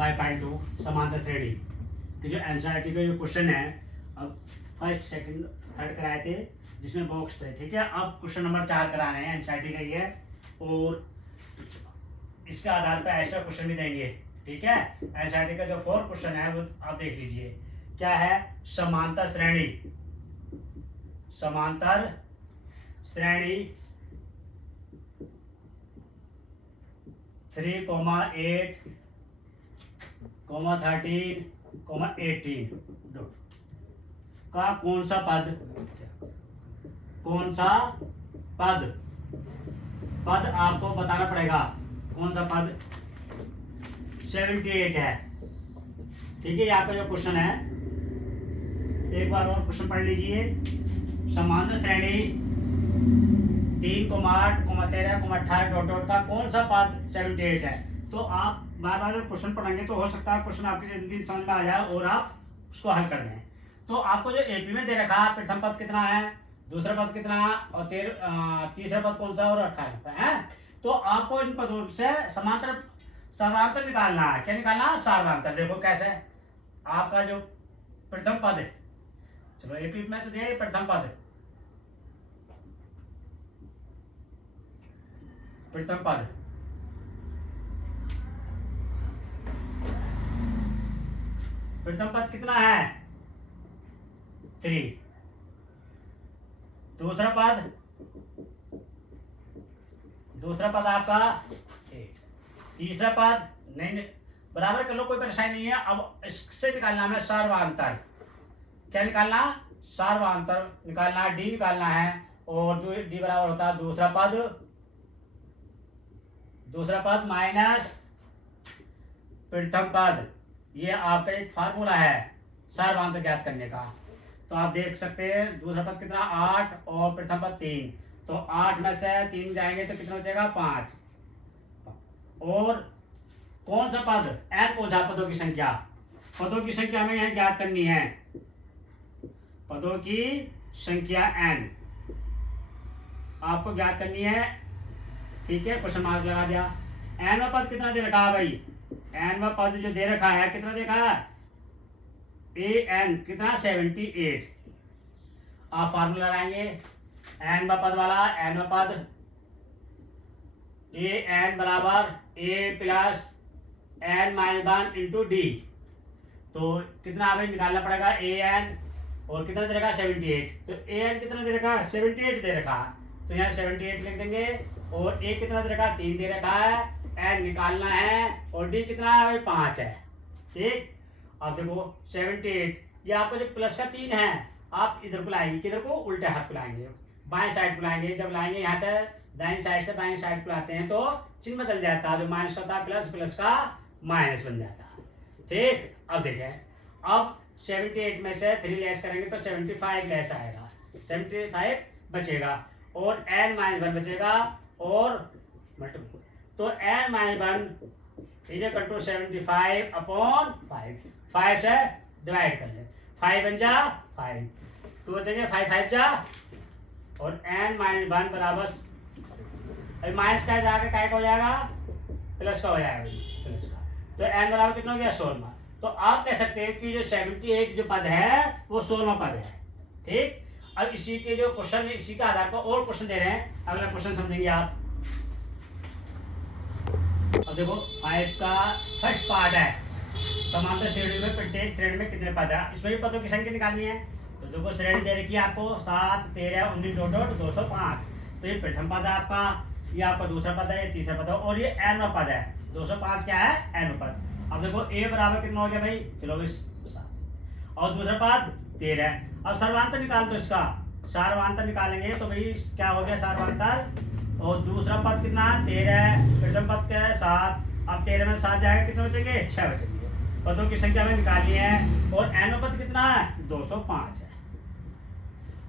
5.2 समांतर श्रेणी कि जो एनसीईआरटी का जो क्वेश्चन है, अब फर्स्ट सेकंड थर्ड कराए थे जिसमें बॉक्स थे, ठीक है। अब क्वेश्चन नंबर 4 करा रहे हैं, एनसीईआरटी का ये, और इसके आधार पर एक्स्ट्रा क्वेश्चन भी देंगे, ठीक है। एनसीईआरटी का जो 4 क्वेश्चन है वो आप देख लीजिए। क्या है? समांतर श्रेणी, समांतर श्रेणी 3, 8, 13, 18 का कौन सा पद, कौन सा पद, पद आपको बताना पड़ेगा कौन सा पद 78 है, ठीक है। ये आपका जो क्वेश्चन है, एक बार और क्वेश्चन पढ़ लीजिए। समांतर श्रेणी 3, 8, 13, 18 का कौन सा पद 78 है। तो आप बार बार जब क्वेश्चन पढ़ेंगे तो हो सकता है क्वेश्चन आपकी जल्दी समझ में आ जाए और आप उसको हल कर दें। तो आपको जो एपी में दे रखा है, प्रथम पद कितना है, दूसरा पद कितना है, और तीसरा पद कौन सा, और 18 है। तो आपको इन पदों से समांतर समांतर निकालना है। क्या निकालना है? सार्वधांतर। देखो कैसे, आपका जो प्रथम पद है, चलो एपी में तो दिया प्रथम पद, प्रथम पद प्रथम पद कितना है 3, दूसरा पद आपका 8, तीसरा पद नहीं, बराबर कर लो, कोई परेशानी नहीं है। अब इससे निकालना है सार्वधांतर। क्या निकालना? सार्वधांतर निकालना, डी निकालना है, और डी बराबर होता है दूसरा पद माइनस प्रथम पद। ये आपका एक फार्मूला है सार्वधांतर ज्ञात करने का। तो आप देख सकते हैं दूसरा पद कितना 8 और प्रथम पद 3, तो 8 में से 3 जाएंगे तो कितना बचेगा 5। और कौन सा पद n पहुंचा पदों की संख्या, पदों की संख्या हमें यहां ज्ञात करनी है, पदों की संख्या n आपको ज्ञात करनी है, ठीक है। क्वेश्चन मार्क लगा दिया। n पद कितना दे रखा है भाई, n पद जो दे रखा है कितना देखा है, an कितना 78। आप फार्मूला लगाएंगे n पद वाला, n पद an बराबर a plus n minus 1 into D. तो कितना हमें निकालना पड़ेगा an, और कितना दे रखा 78, तो an कितना दे रखा 78 दे रखा, तो यहाँ 78 लिख देंगे। और a कितना दे रखा 3 दे रखा है, n निकालना है, और d कितना है 5 है, ठीक। अब देखो 78, ये आपको जो प्लस का 3 है, आप इधर को लाएंगे, किधर को, उल्टे हाथ को लाएंगे, बाएं साइड को लाएंगे। जब लाएंगे यहाँ से दाहिनी साइड से बाएं साइड को लाते हैं तो चिन्ह बदल जाता है, जो माइनस का था प्लस, प्लस का माइनस बन जाता है, ठीक। अब देखें, अब 78 में से 3 लेस करेंगे तो 75 लेस आएगा, 75 बचेगा, और n माइनस 1 बचेगा, और मल्टीपल, तो n minus 1 is equal to 75 upon 5 से डिवाइड कर ले, 5 बन जा 5, 2 बचेंगे 5 जा, और n माइनस 1 बराबर, अभी माइनस का जाकर क्या हो जाएगा, प्लस का हो जाएगा, प्लस का, तो n बराबर कितना हो गया 16। तो आप कह सकते हैं कि जो 78 जो पद है वो 16वां पद है, ठीक। अब इसी के जो क्वेश्चन, इसी के आधार पर और क्वेश्चन दे रहे हैं, अगला क्वेश्चन समझेंगे आप। अब देखो 5 का फर्स्ट पार्ट है, समांतर श्रेणी में प्रत्येक श्रेणी में कितने पद है, इसमें भी पदों की संख्या निकालनी है। तो देखो श्रेणी दे रखी है आपको 7, 13, 19 205, तो ये प्रथम पद है आपका, ये आपका दूसरा पद है, ये तीसरा पद है, और ये n पद है, 205 क्या है n पद। अब देखो a बराबर कितना हो गया भाई, चलो 7, और दूसरा पद 13। अब सर्वांतर निकाल दो, इसका सार्वधांतर निकालेंगे तो भाई क्या हो गया सार्वधांतर, और दूसरा पद कितना 13, प्रथम पद क्या है 7, अब 13 में 7 जाएगा, कितने बचेंगे 6 बचेंगे, पदों की संख्या में निकालनी है, और n पद कितना है 205 है।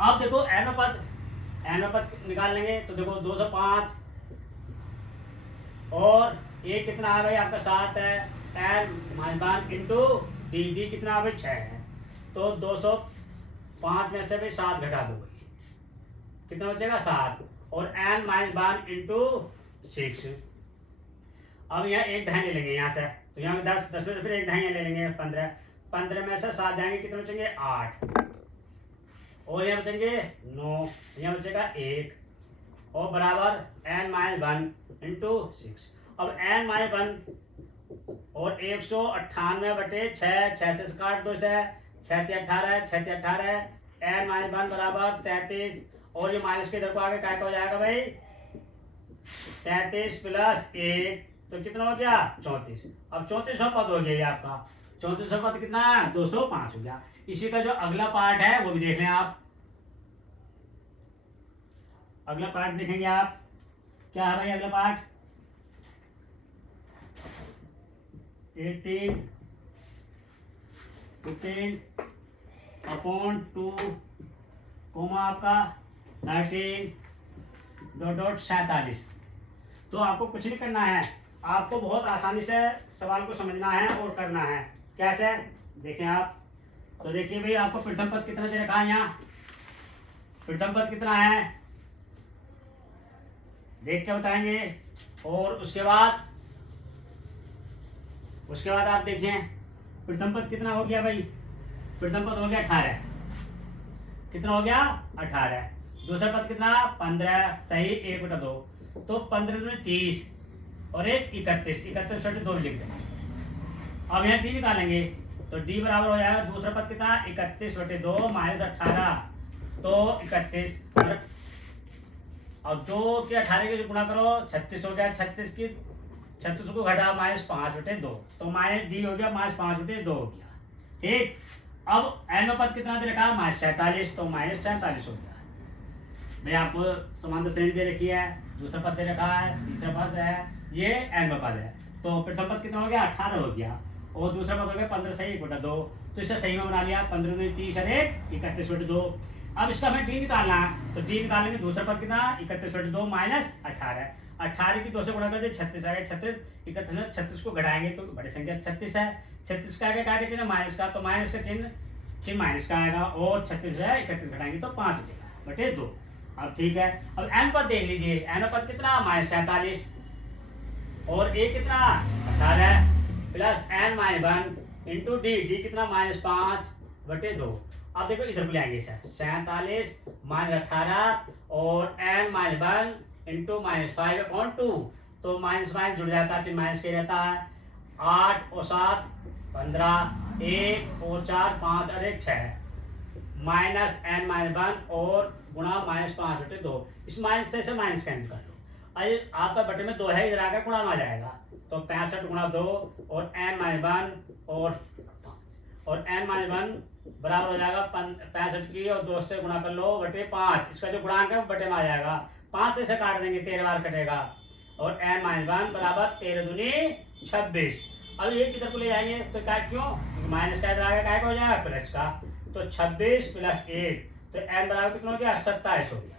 अब देखो n पद निकाल लेंगे, तो देखो 205, और a कितना है भाई आपका 7 है, n माइनस 1 इंटू डी कितना है भाई 6 है, तो 205 में से भाई 7 घटा दो भाई, कितना बचेगा 7, और n माइनस 1 इंटू 6। अब यहाँ एक ढाई ले लेंगे यहाँ से, तो यहाँ पे 10, 10 में से फिर एक दहाई ले लेंगे 15, 15 में से 7 जाएंगे, कितने बचेंगे 8, और यहाँ बचेंगे 9, यहाँ बचेगा 1, और बराबर n-1 इंटू 6। अब n-1 और 198 बटे 6, 6 से काट दो, 6 6 18, 6 18, n-1 बराबर 33, और ये माइनस के इधर को आगे क्या हो जाएगा भाई 33 प्लस 1, तो कितना हो गया 34। अब 34वां पद हो गया ये आपका, 34वां पद कितना 205 हो गया। इसी का जो अगला पार्ट है वो भी देख लें आप, अगला पार्ट देखेंगे आप, क्या है भाई अगला पार्ट 18 15 अपॉन 2 कोमा आपका 13 डॉट 47। तो आपको कुछ नहीं करना है, आपको बहुत आसानी से सवाल को समझना है और करना है। कैसे देखें आप, तो देखिए भाई आपको प्रथम पद कितना दे रखा है, यहाँ प्रथम पद कितना है देख के बताएंगे, और उसके बाद आप देखें प्रथम पद कितना हो गया भाई, प्रथम पद हो गया 18, कितना हो गया 18, दूसरा पद कितना 15, सही 1/2, तो 15 में 30 और एक 31, 31 बटे 2 लिख देंगे। अब यहाँ डी निकालेंगे, तो डी बराबर हो जाएगा दूसरा पद कितना 31 बटे 2 माइनस 18, तो 31, अब 2 के 18 के गुणा करो 36 हो गया, 36 को घटा माइनस 5 बटे 2, तो माइनस डी हो गया माइनस 5 बटे 2 हो गया। ठीक, अब एन पद कितना दे रखा है माइनस 47, तो माइनस 47 हो गया। भाई आपको समांतर श्रेणी दे रखी है, दूसरा पद दे रखा है, तीसरा पद है, ये एन पद है, तो प्रथम पद कितना हो गया 18 हो गया, और दूसरा पद हो गया 15 सही 1/2, तो इसे सही में बना लिया 15 में 30 और 31 बटे 2। अब इसका हमें डी निकालना है, तो डी निकालेंगे दूसरा पद कितना 31 बटे 2 माइनस 18, 18 की 2 से गुणा कर दे 36 आ गया, 36 31 में 36 को घटाएंगे तो बड़ी संख्या 36 है, 36 का आगे क्या चिन्ह माइनस का, तो माइनस का चिन्ह माइनस का आएगा, और 36 है 31 घटाएंगे तो 5 बचेगा बटे 2। अब ठीक है, अब एन पद देख लीजिए, एन पद कितना माइनस 47, और ए कितना 18 plus n-1 into D, D कितना माइनस 5 बटे 2। अब देखो इधर को ले आएंगे सर, 47 माइनस 18 और n-1 इंटू माइनस 5/2, तो माइनस माइनस जुड़ जाता है, माइनस के रहता है, 8 और 7 15, 1 और 4 5 और 1 6, माइनस n-1 और गुणा माइनस 5 बटे 2, इस माइनस से माइनस कैंसिल कर लो, अरे आपका बटे में 2 है, इधर आकर गुणा में आ जाएगा, तो 65 गुणा 2 और n-1 और n-1 बराबर हो जाएगा 65 की, और 2 से गुणा कर लो बटे 5, इसका जो गुणांक है वो बटे में आ जाएगा, 5 से काट देंगे 13 बार कटेगा, और n-1 बराबर 13 दूनी 26। अब ये किधर को ले जाएंगे, तो क्या क्यों माइनस का इधर आगे क्या हो जाएगा प्लस का, तो 26 प्लस 1, तो n बराबर कितना हो गया 27 हो गया,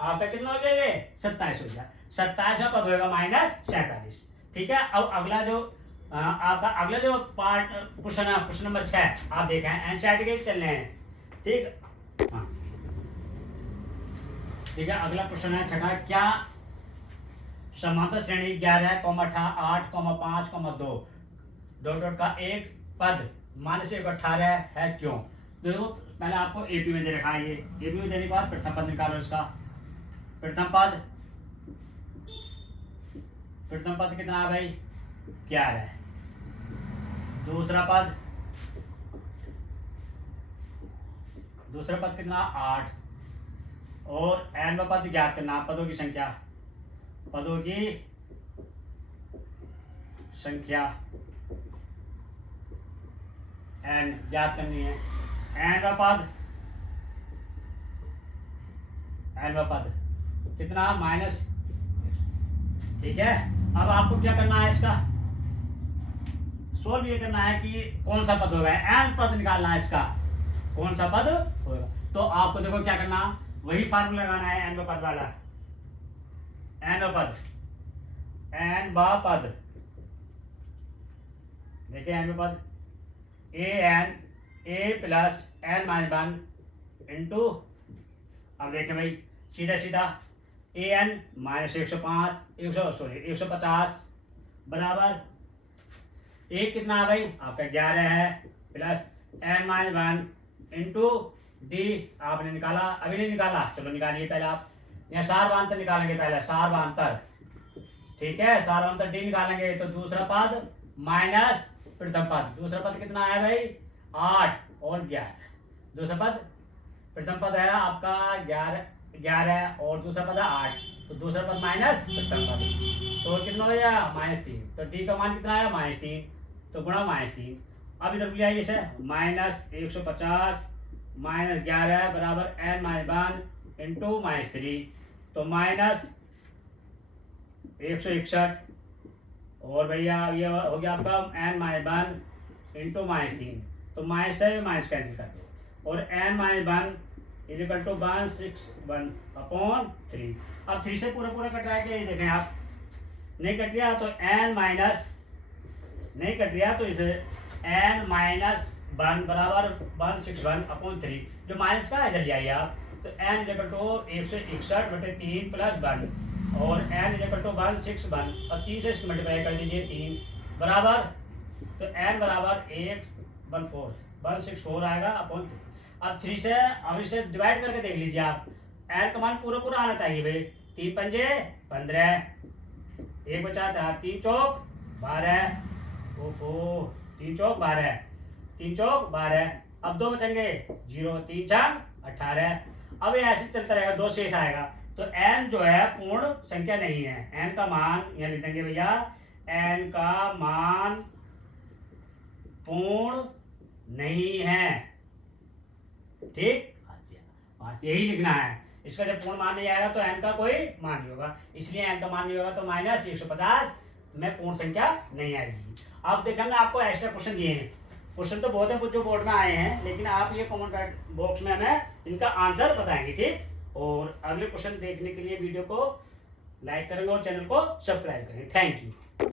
आपका कितना हो गया ये 27 हो गया, 27वां पद होगा माइनस 47। ठीक है, अब अगला जो आपका अगला जो पार्ट क्वेश्चन नंबर 6 आप देखें, एनसीईआरटी के चल रहे हैं। ठीक, हाँ ठीक है, अगला क्वेश्चन है छठा, क्या समांतर श्रेणी 11, 8, 5, 2 डॉट डॉट का एक पद माइनस 18 है क्यों। देखो पहले आपको एपी में दे रखा है, ये एपी में देने के बाद प्रथम पद निकालो, इसका प्रथम पद कितना है भाई 11, दूसरा पद कितना 8, और n पद ज्ञात करना, पदों की संख्या n ज्ञात करनी है, n पद कितना माइनस। ठीक है, अब आपको क्या करना है, इसका सोल्व ये करना है कि कौन सा पद होगा, n पद निकालना है, इसका कौन सा पद होगा। तो आपको देखो क्या करना, वही फार्मूला लगाना है n पद वाला, पद देखिए n पद a प्लस n-1 इंटू, अब देखें भाई सीधा an माइनस 150 बराबर एक कितना है भाई आपका 11 है plus n minus 1 into D आपने निकाला, अभी नहीं निकाला, चलो निकालिए पहले आप। यहाँ सारवांतर निकालेंगे पहले, सारवांतर, ठीक है, सारवांतर डी निकालेंगे तो दूसरा पद माइनस प्रथम पद, दूसरा पद कितना है भाई 8 और 11, दूसरा पद, प्रथम पद है आपका 11 और दूसरा पद है 8, तो दूसरा पद माइनस प्रथम पद, तो कितना हो गया -3, तो डी का मान कितना है -3, तो गुणा -3। अब इधर ले आइए इसे, -150 माइनस 11 बराबर n माइनस 1 इंटू -3, तो -161, और भैया ये हो गया आपका n माइनस 1 इंटू -3, तो माइनस से माइनस कैंसिल कर दो, और n minus 1 is equal to 161 upon 3। अब 3 से पूरा पूरा कट रहा है क्या, ये देखें आप, नहीं कट गया तो n माइनस, नहीं कट गया तो इसे n माइनस 1 बराबर 161 अपॉन 3, जो माइनस का इधर ले आइए आप, तो n is equal to 161/3 plus 1, और n इज इक्वल टू 161, और 3 से इसको मल्टीप्लाई कर दीजिए 3 बराबर, तो n बराबर 164 आएगा अपॉन 3। अब 3 से अब इसे डिवाइड करके देख लीजिए आप, n का मान पूरा पूरा आना चाहिए भाई, 3 पंजे 15, 1 बचा 4, 3 चौक 12, ओहो 3 चौक 12, 3 चौक 12, अब 2 बचेंगे 0, 3 छंग 18। अब ये ऐसे चलता रहेगा, 2 शेष आएगा, तो n जो है पूर्ण संख्या नहीं है, n का मान यहाँ लिख देंगे भैया, n का मान पूर्ण नहीं है, ठीक, बस यही लिखना है। इसका जब पूर्ण मान नहीं आएगा तो n का कोई मान नहीं होगा, इसलिए n का मान नहीं होगा तो -150 में पूर्ण संख्या नहीं आएगी। अब देखा ना, आपको एक्स्ट्रा क्वेश्चन दिए हैं, क्वेश्चन तो बहुत है जो बोर्ड में आए हैं, लेकिन आप ये कमेंट बॉक्स में हमें इनका आंसर बताएंगे, ठीक। और अगले क्वेश्चन देखने के लिए वीडियो को लाइक करेंगे और चैनल को सब्सक्राइब करेंगे। Thank you.